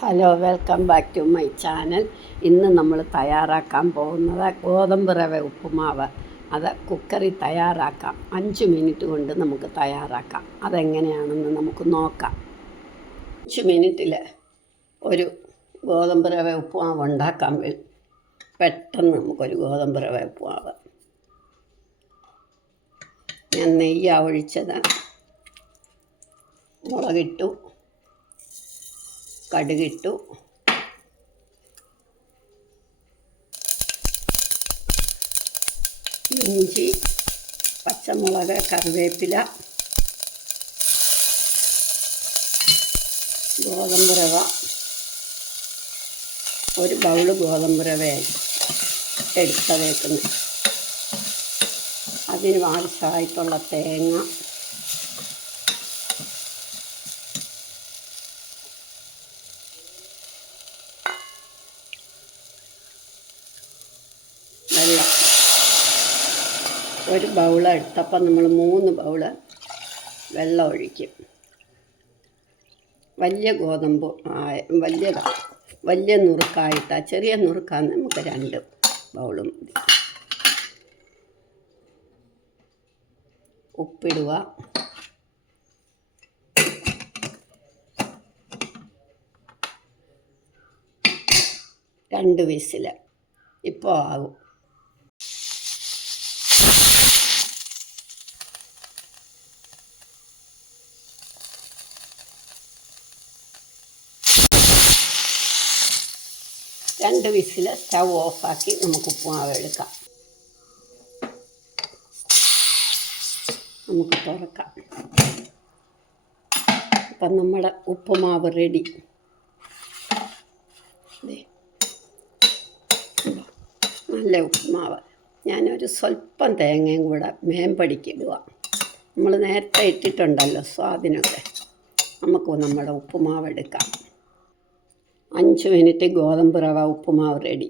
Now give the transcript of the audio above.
Hello welcome back to my channel ഇന്ന് നമ്മൾ തയ്യാറാക്കാൻ പോകുന്നത് ഗോതമ്പ് റവ ഉപ്പുമാവ്. അത് കുക്കറിൽ തയ്യാറാക്കാം. അഞ്ച് മിനിറ്റ് കൊണ്ട് നമുക്ക് തയ്യാറാക്കാം. അതെങ്ങനെയാണെന്ന് നമുക്ക് നോക്കാം. അഞ്ച് മിനിറ്റിൽ ഒരു ഗോതമ്പ് റവ ഉപ്പുമാവ് ഉണ്ടാക്കാൻ പെട്ടെന്ന് നമുക്കൊരു ഗോതമ്പ് റവ ഉപ്പുമാവ്. ഞാൻ നെയ്യാ ഒഴിച്ചത് മുളകിട്ടു. കടുകിട്ടു. ഇഞ്ചി പച്ചമുളക് കറിവേപ്പില ഗോതമ്പ് റവ ഒരു ബൗൾ ഗോതമ്പ് റവയായി എടുത്തതേക്കുന്നു അതിന് ആവശ്യമായിട്ടുള്ള തേങ്ങ വെള്ളം ഒരു ബൗൾ എടുത്തപ്പം നമ്മൾ മൂന്ന് ബൗൾ വെള്ളം ഒഴിക്കും. വലിയ ഗോതമ്പ് വലിയ വലിയ നുറുക്കായിട്ടാ ചെറിയ നുറുക്കാന്ന് നമുക്ക് രണ്ട് ബൗളും ഉപ്പിടുക. രണ്ട് വിസിൽ ഇപ്പോൾ ആകും രണ്ട് വിസിൽ സ്റ്റവ് ഓഫാക്കി നമുക്ക് ഉപ്പുമാവ് എടുക്കാം. നമുക്ക് തുറക്കാം. അപ്പം നമ്മുടെ ഉപ്പുമാവ് റെഡി. നല്ല ഉപ്പുമാവ്. ഞാനൊരു സ്വല്പം തേങ്ങയും കൂടെ മേമ്പടിക്കിടുക നമ്മൾ നേരത്തെ ഇട്ടിട്ടുണ്ടല്ലോ സ്വാദിനൊക്കെ. നമുക്ക് നമ്മുടെ ഉപ്പുമാവ് എടുക്കാം. അഞ്ച് മിനിറ്റ് ഗോതമ്പ് റവ ഉപ്പുമാവ് റെഡി